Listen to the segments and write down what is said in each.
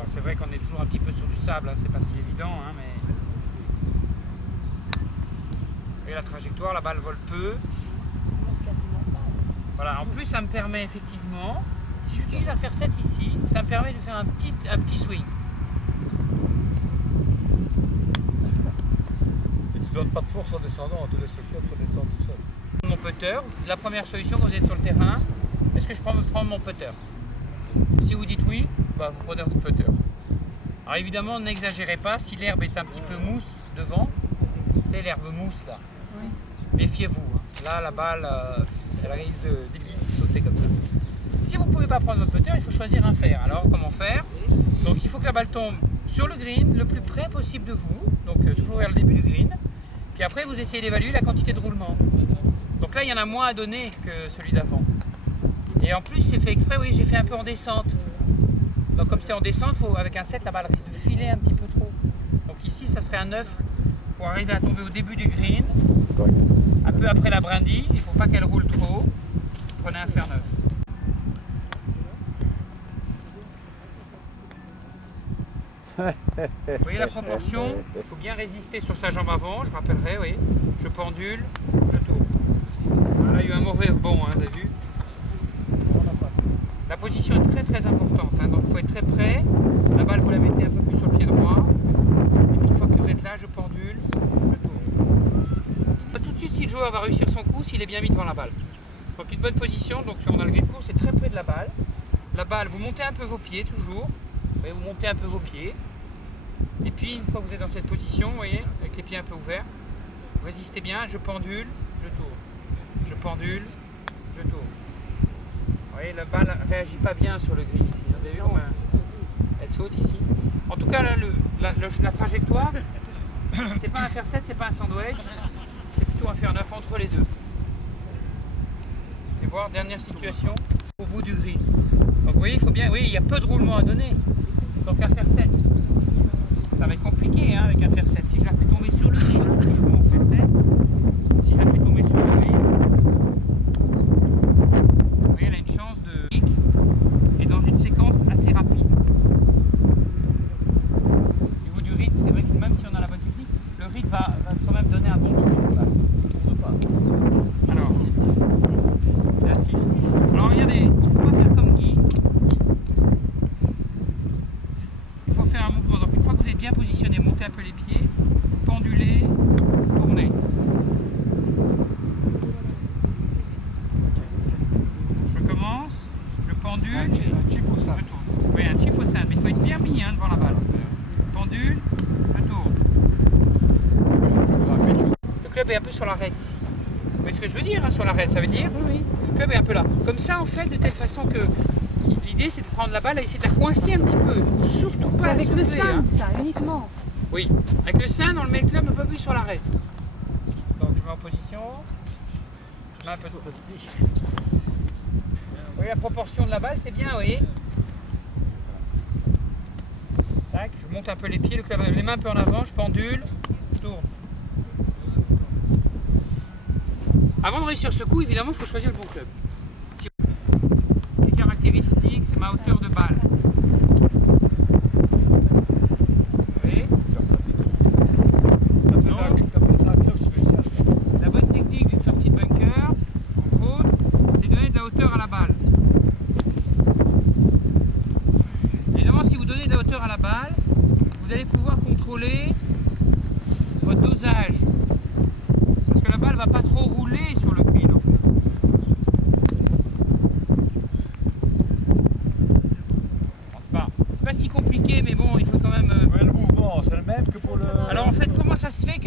Alors c'est vrai qu'on est toujours un petit peu sur du sable, hein, c'est pas si évident, hein, mais... Et la trajectoire, la balle vole peu. Voilà, en plus ça me permet effectivement, si j'utilise un fer 7 ici, ça me permet de faire un petit swing. Et tu ne donnes pas de force en descendant, on te laisse le club redescendre tout seul. Mon putter, la première solution quand vous êtes sur le terrain, est-ce que je peux prendre mon putter? Si vous dites oui, bah vous prenez votre putter. Alors évidemment, n'exagérez pas, si l'herbe est un petit peu mousse devant, c'est l'herbe mousse là. Oui. Méfiez-vous, hein. Là la balle, elle risque de sauter comme ça. Si vous ne pouvez pas prendre votre putter, il faut choisir un fer. Alors comment faire? Donc il faut que la balle tombe sur le green, le plus près possible de vous, donc toujours vers le début du green. Puis après vous essayez d'évaluer la quantité de roulement. Donc là il y en a moins à donner que celui d'avant. Et en plus c'est fait exprès, oui, j'ai fait un peu en descente. Donc comme c'est en descente, avec un 7, la balle risque de filer un petit peu trop. Donc ici ça serait un 9 pour arriver à tomber au début du green, un peu après la brindille, il ne faut pas qu'elle roule trop. Prenez un fer 9. Vous voyez la proportion, il faut bien résister sur sa jambe avant, je rappellerai, oui. Je pendule, je tourne. Voilà, là il y a eu un mauvais rebond, hein, vous avez vu. La position est très très importante, hein, donc il faut être très près. La balle vous la mettez un peu plus sur le pied droit. Et puis une fois que vous êtes là, je pendule, je tourne. Tout de suite si le joueur va réussir son coup, s'il est bien mis devant la balle. Donc une bonne position, donc on a le green court, c'est très près de la balle. La balle, vous montez un peu vos pieds toujours. Vous montez un peu vos pieds. Et puis une fois que vous êtes dans cette position, vous voyez, avec les pieds un peu ouverts, vous résistez bien, je pendule, je tourne. Je pendule, je tourne. Vous voyez, la balle ne réagit pas bien sur le green ici. Vous avez vu comment elle saute ici. En tout cas, là, la trajectoire, c'est pas un fer 7, c'est pas un sandwich, c'est plutôt un fer 9 entre les deux. Et voir, dernière situation, au bout du green. Donc vous voyez, il faut bien, oui, il y a peu de roulement à donner. Donc un fer 7, ça va être compliqué hein, avec un fer 7. Si je la fais tomber sur le green, si je fais mon fer 7, si je la fais tomber sur le green, vous voyez, elle a une chance de kick et dans une séquence assez rapide. Au niveau du rythme, c'est vrai que même si on a la bonne technique, le rythme va quand même donner un bon toucher de balle. On ne peut pas. Alors, il insiste. Alors regardez, il ne faut pas faire comme Guy. Il faut faire un mouvement. Donc une fois que vous êtes bien positionné, montez un peu les pieds, pendulez, tournez. Je commence, je pendule, Un chip au sein. je tourne. Oui, un chip au sein, mais il faut être bien mis hein, devant la balle. Pendule, je tourne. Le club est un peu sur l'arête ici. Vous voyez ce que je veux dire hein, sur l'arête? Ça veut dire oui. Le club est un peu là. Comme ça, en fait, de telle façon que l'idée, c'est de prendre la balle et essayer de la coincer un petit peu. Surtout pas avec le sein, hein. ça, uniquement. Oui, avec le sein, on le met le club un peu plus sur l'arête. Donc je mets en position. Je mets un peu de... Vous voyez la proportion de la balle, c'est bien, vous voyez. Tac, je monte un peu les pieds, le club, les mains un peu en avant, je pendule, je tourne. Avant de réussir ce coup, évidemment, il faut choisir le bon club. Les caractéristiques, c'est ma hauteur de balle. Vous voyez ? La bonne technique d'une sortie de bunker, entre autres, c'est de donner de la hauteur à la balle. Évidemment, si vous donnez de la hauteur à la balle, vous allez pouvoir contrôler votre dosage. Parce que la balle ne va pas trop rouler sur le green en fait. Bon, c'est pas si compliqué, mais bon, il faut quand même... Ouais, le mouvement, c'est le même que pour le... Alors en fait, comment ça se fait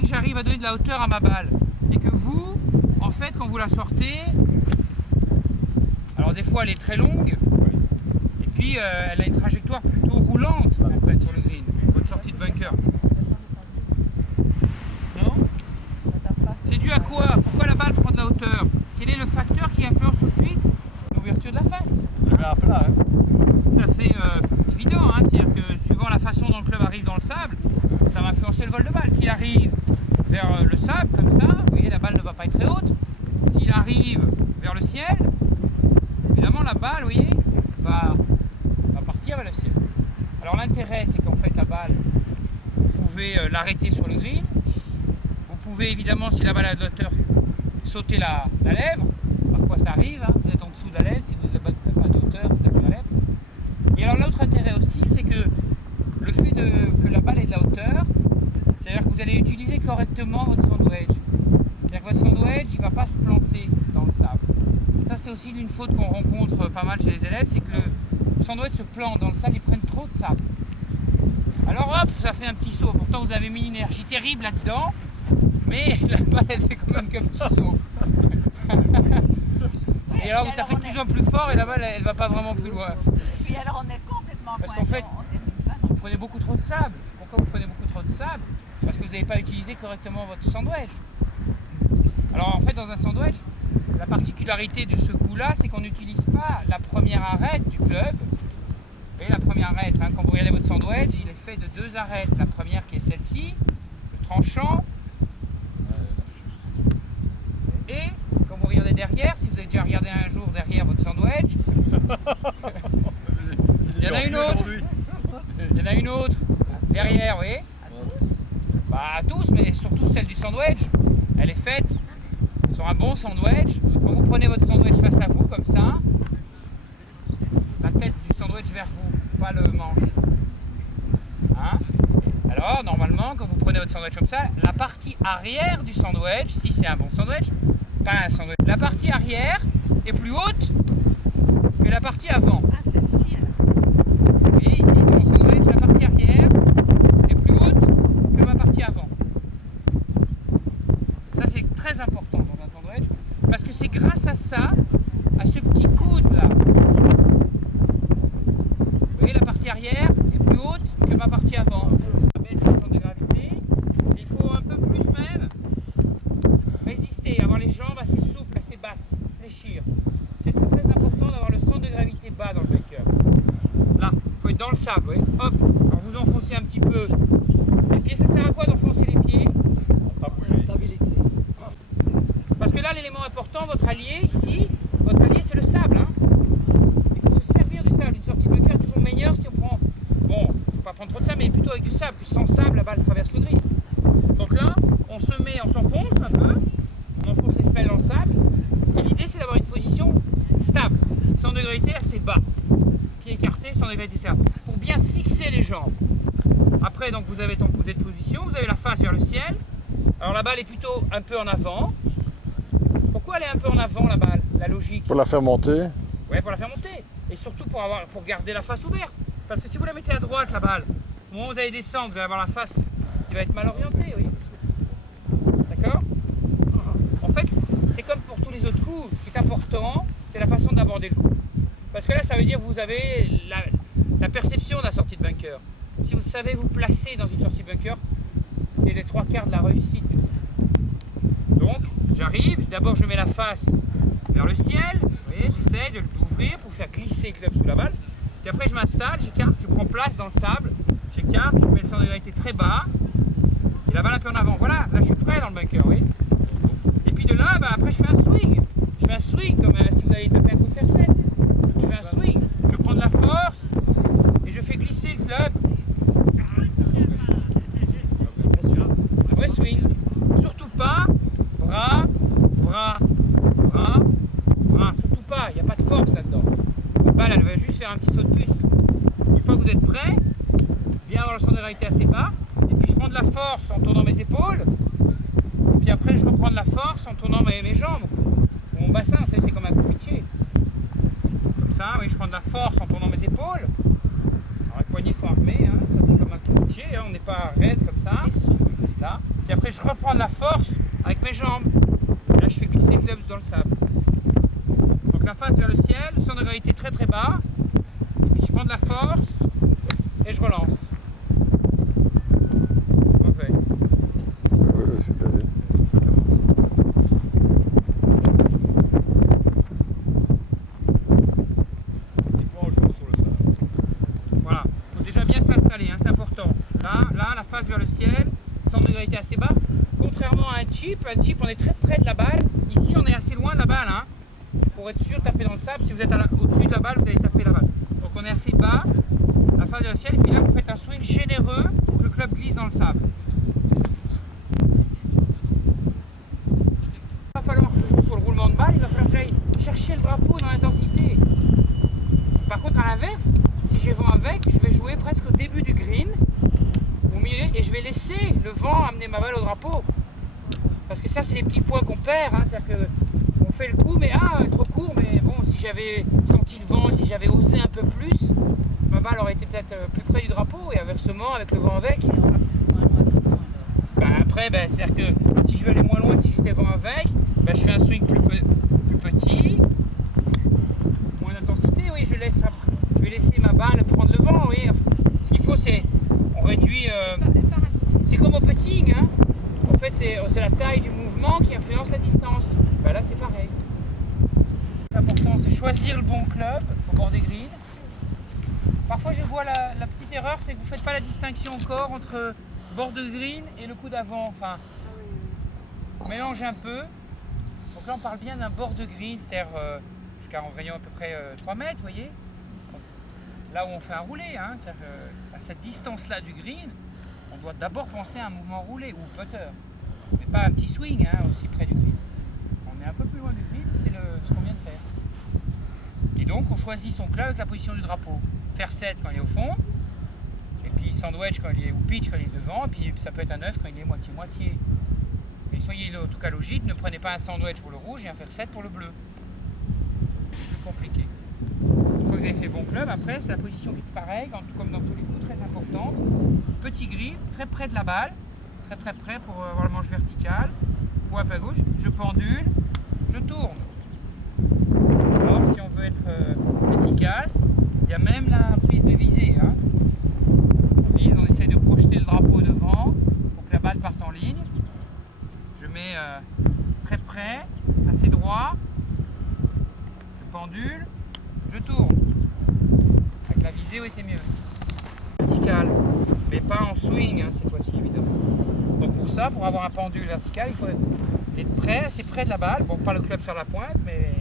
que j'arrive à donner de la hauteur à ma balle? Et que vous, en fait, quand vous la sortez, alors des fois elle est très longue, et puis elle a une trajectoire plutôt roulante en fait sur le green, votre sortie de bunker. Non? C'est dû à quoi? Pourquoi la balle prend de la hauteur? Quel est le facteur qui influence tout de suite? L'ouverture de la face. Je mets un plat, hein. Tout à fait évident, hein? C'est-à-dire que suivant la façon dont le club arrive dans le sable, ça va influencer le vol de balle. S'il arrive vers le sable comme ça, vous voyez la balle ne va pas être très haute. S'il arrive vers le ciel, évidemment la balle, vous voyez, va partir vers le ciel. l'intérêt, c'est qu'en fait la balle, vous pouvez l'arrêter sur le green. Vous pouvez évidemment, si la balle a de hauteur, sauter la lèvre. Parfois ça arrive, hein, vous êtes en dessous de la lèvre, si vous n'avez pas de hauteur, vous tapez la lèvre. Et alors l'autre intérêt aussi, c'est que le fait que la balle ait de la hauteur, c'est-à-dire que vous allez utiliser correctement votre sandwich. C'est-à-dire que votre sandwich, il ne va pas se planter dans le sable. Ça, c'est aussi une faute qu'on rencontre pas mal chez les élèves, c'est que le sandwich se plante dans le sable, ils prennent trop de sable. Alors hop, ça fait un petit saut. Pourtant, vous avez mis une énergie terrible là-dedans, mais la balle, elle fait quand même qu'un petit saut. Et alors, vous tapez de plus en plus fort et la balle, elle ne va pas vraiment plus loin. Et puis alors, on est complètement Parce qu'en fait, vous prenez beaucoup trop de sable. Pourquoi vous prenez beaucoup trop de sable? Parce que vous n'avez pas utilisé correctement votre sandwich. Alors en fait, dans un sandwich, la particularité de ce coup-là, c'est qu'on n'utilise pas la première arête du club. Vous voyez, la première arête, hein, quand vous regardez votre sandwich, il est fait de deux arêtes. La première qui est celle-ci, le tranchant. Et quand vous regardez derrière, si vous avez déjà regardé un jour derrière votre sandwich, il y en a une autre. Il y en a une autre derrière, vous voyez. Bah tous, mais surtout celle du sandwich. Elle est faite sur un bon sandwich. Quand vous prenez votre sandwich face à vous, comme ça, la tête du sandwich vers vous, pas le manche. Hein? Alors, normalement, quand vous prenez votre sandwich comme ça, la partie arrière du sandwich, si c'est un bon sandwich, pas un sandwich, la partie arrière est plus haute que la partie avant. Ah, celle-ci, Et ici, dans mon sandwich, la partie arrière est plus haute que ma partie avant. Ça, c'est très important dans un sandwich, parce que c'est grâce à ça, à ce petit coude-là. Vous voyez, la partie arrière est plus haute que ma partie avant. Ça baisse le centre de gravité. Et il faut un peu plus même résister, avoir les jambes assez souples, assez basses, fléchir. C'est très, très important d'avoir le centre de gravité bas dans le bunker. Là, il faut être dans le sable, vous voyez. Hop, alors vous enfoncez un petit peu les pieds. Ça sert à quoi d'enfoncer les pieds? Parce que là, l'élément important, votre allié ici, votre allié c'est le sable. Hein. Il faut se servir du sable. Une sortie de bunker est toujours meilleure si on prend, bon, il ne faut pas prendre trop de sable, mais plutôt avec du sable, que sans sable, la balle traverse le green. Donc là, on s'enfonce un peu, on enfonce les semelles dans le sable, et l'idée c'est d'avoir une position stable, centre de gravité assez bas, pied écarté, centre de gravité stable, pour bien fixer les jambes. Après, donc vous avez ton posé de position, vous avez la face vers le ciel. Alors la balle est plutôt un peu en avant. Pourquoi elle est un peu en avant la balle? La logique. Pour la faire monter. Ouais, pour la faire monter. Et surtout pour garder la face ouverte. Parce que si vous la mettez à droite la balle, au moment où vous allez descendre, vous allez avoir la face qui va être mal orientée, oui. D'accord? En fait, c'est comme pour tous les autres coups. Ce qui est important, c'est la façon d'aborder le coup. Parce que là, ça veut dire que vous avez la perception de la sortie de bunker. Si vous savez vous placer dans une sortie de bunker, c'est les 3/4 de la réussite. Donc, j'arrive, d'abord je mets la face vers le ciel, vous voyez, j'essaie de l'ouvrir pour faire glisser le club sous la balle. Puis après je m'installe, j'écarte, je prends place dans le sable, j'écarte, je mets le centre de gravité très bas, et la balle un peu en avant. Voilà, là je suis prêt dans le bunker, oui. Et puis de là, bah, après je fais un swing. Je fais un swing comme si vous avez tapé un coup de fer 7. Je fais un swing, je prends de la force, et je fais glisser le club. Un vrai swing. Surtout pas bras, bras, bras, bras. Surtout pas, il n'y a pas de force là-dedans. La balle, elle va juste faire un petit saut de puce. Une fois que vous êtes prêt, bien avoir le centre de gravité assez bas. Et puis je prends de la force en tournant mes épaules. Et puis après, je reprends de la force en tournant mes jambes. Ou mon bassin, c'est comme un coup de pied. Comme ça, oui, je prends de la force en tournant mes épaules. Alors les poignets sont armés, hein. Ça c'est comme un coup de pied, hein. On n'est pas raide comme ça. Là. Puis après, je reprends de la force avec mes jambes. Et là, je fais glisser le club dans le sable. Donc la face vers le ciel, le centre de gravité très très bas. Et puis je prends de la force et je relance. Refait. Oui, c'est bien. Voilà, il faut déjà bien s'installer, hein, c'est important. Là, la face vers le ciel, centre de gravité assez bas. Contrairement à un chip on est très près de la balle. Ici, on est assez loin de la balle. Hein, pour être sûr de taper dans le sable, si vous êtes au-dessus de la balle, vous allez taper la balle. Donc on est assez bas, la face bas de ciel, et puis là vous faites un swing généreux pour que le club glisse dans le sable. Il va falloir que je joue sur le roulement de balle, il va falloir que j'aille chercher le drapeau dans l'intensité. Par contre, à l'inverse, si j'ai vent avec, je vais jouer presque au début du green, au milieu, et je vais laisser le vent amener ma balle au drapeau. Parce que ça, c'est les petits points qu'on perd, hein. C'est-à-dire qu'on fait le coup, mais trop court, mais bon, si j'avais senti le vent, si j'avais osé un peu plus, ma balle aurait été peut-être plus près du drapeau, et inversement, avec le vent avec. Après, c'est-à-dire que si je veux aller moins loin, si j'étais vent avec, je fais un swing plus petit, moins d'intensité, oui, je vais laisser ma balle prendre le vent, oui. Ce qu'il faut, c'est, on réduit, c'est comme au putting, hein. En fait, c'est la taille du mouvement qui influence la distance. Là, c'est pareil. L'important, c'est choisir le bon club au bord des greens. Parfois, je vois la petite erreur, c'est que vous ne faites pas la distinction encore entre bord de green et le coup d'avant. Enfin, on mélange un peu. Donc là, on parle bien d'un bord de green, c'est-à-dire jusqu'à en rayon à peu près 3 mètres, vous voyez. Là où on fait un roulé, hein, à cette distance-là du green, on doit d'abord penser à un mouvement roulé ou putter, mais pas un petit swing, hein, aussi près du green. On est un peu plus loin du green, c'est ce qu'on vient de faire. Et donc on choisit son club avec la position du drapeau. Faire 7 quand il est au fond, et puis sandwich quand il est, ou pitch quand il est devant, et puis ça peut être un 9 quand il est moitié-moitié. Mais soyez en tout cas logique, ne prenez pas un sandwich pour le rouge et un faire 7 pour le bleu. C'est plus compliqué. Une fois que vous avez fait le bon club, après c'est la position qui est pareille, comme dans tous les coups, très importante. Petit grip, très près de la balle, très près pour avoir le manche vertical, ou un peu à gauche, je pendule, je tourne. Alors si on veut être efficace, il y a même la prise de visée. Hein. On essaye de projeter le drapeau devant pour que la balle parte en ligne. Je mets très près, assez droit, je pendule, je tourne. Avec la visée, oui c'est mieux. Vertical, mais pas en swing hein, cette fois-ci évidemment. Donc pour ça, pour avoir un pendule vertical, il faut être près, assez près de la balle. Bon, pas le club sur la pointe, mais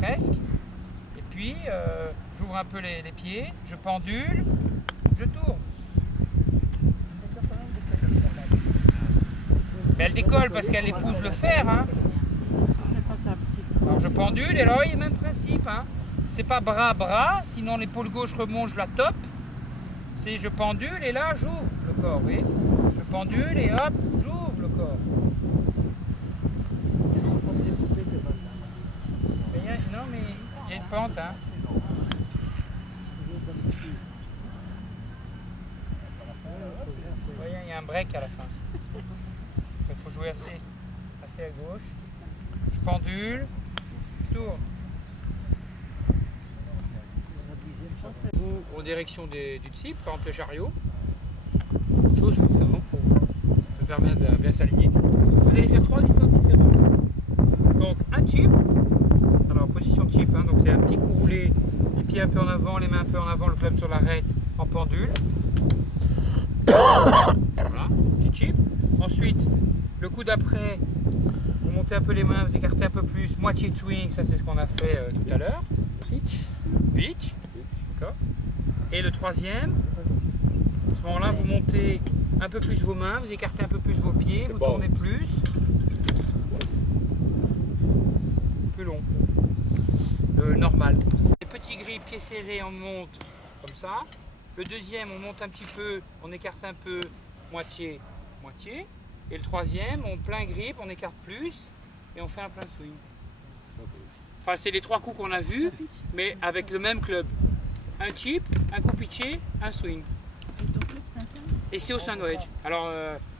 presque. Et puis, j'ouvre un peu les pieds, je pendule, je tourne. Mais elle décolle parce qu'elle épouse le fer. Hein. Alors je pendule et là, il y a le même principe. Hein. C'est pas bras-bras, sinon l'épaule gauche remonte, je la top. C'est je pendule et là j'ouvre le corps, oui. Je pendule et hop, j'ouvre le corps. Non mais il y a une pente, hein. Vous voyez, il y a un break à la fin. Il faut jouer assez à gauche. Je pendule, je tourne. Vous, en direction du chip, par exemple le chariot, chose vraiment pour me permettre de bien s'aligner. Vous allez faire 3 distances différentes. Donc un chip, alors position chip, hein, donc c'est un petit coup roulé, les pieds un peu en avant, les mains un peu en avant, le club sur l'arête en pendule. Voilà, petit chip. Ensuite, le coup d'après, vous montez un peu les mains, vous écartez un peu plus, moitié de swing, ça c'est ce qu'on a fait tout à l'heure. Pitch. D'accord. Et le troisième, à ce moment-là, vous montez un peu plus vos mains, vous écartez un peu plus vos pieds, vous tournez plus. Plus long. Normal. Les petits grilles, pieds serrés, on monte comme ça. Le deuxième, on monte un petit peu, on écarte un peu, moitié. Et le troisième, on plein grip, on écarte plus et on fait un plein swing. Enfin, c'est les 3 coups qu'on a vus, mais avec le même club. Un chip, un coup pitché, un swing. Et c'est au sandwich. Alors,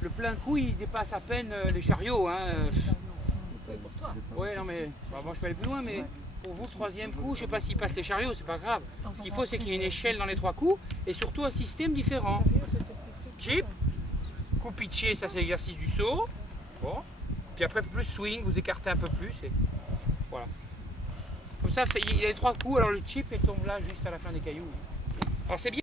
le plein coup, il dépasse à peine les chariots. Hein. Pour toi. Oui, non, mais moi je peux aller plus loin, mais pour vous, le 3e coup, je ne sais pas s'il passe les chariots, c'est pas grave. Ce qu'il faut, c'est qu'il y ait une échelle dans les 3 coups et surtout un système différent. Chip, coup pitché, ça c'est l'exercice du saut. Bon. Puis après, plus swing, vous écartez un peu plus. Et voilà. Comme ça, il y a les 3 coups, alors le chip il tombe là juste à la fin des cailloux. Alors c'est bien.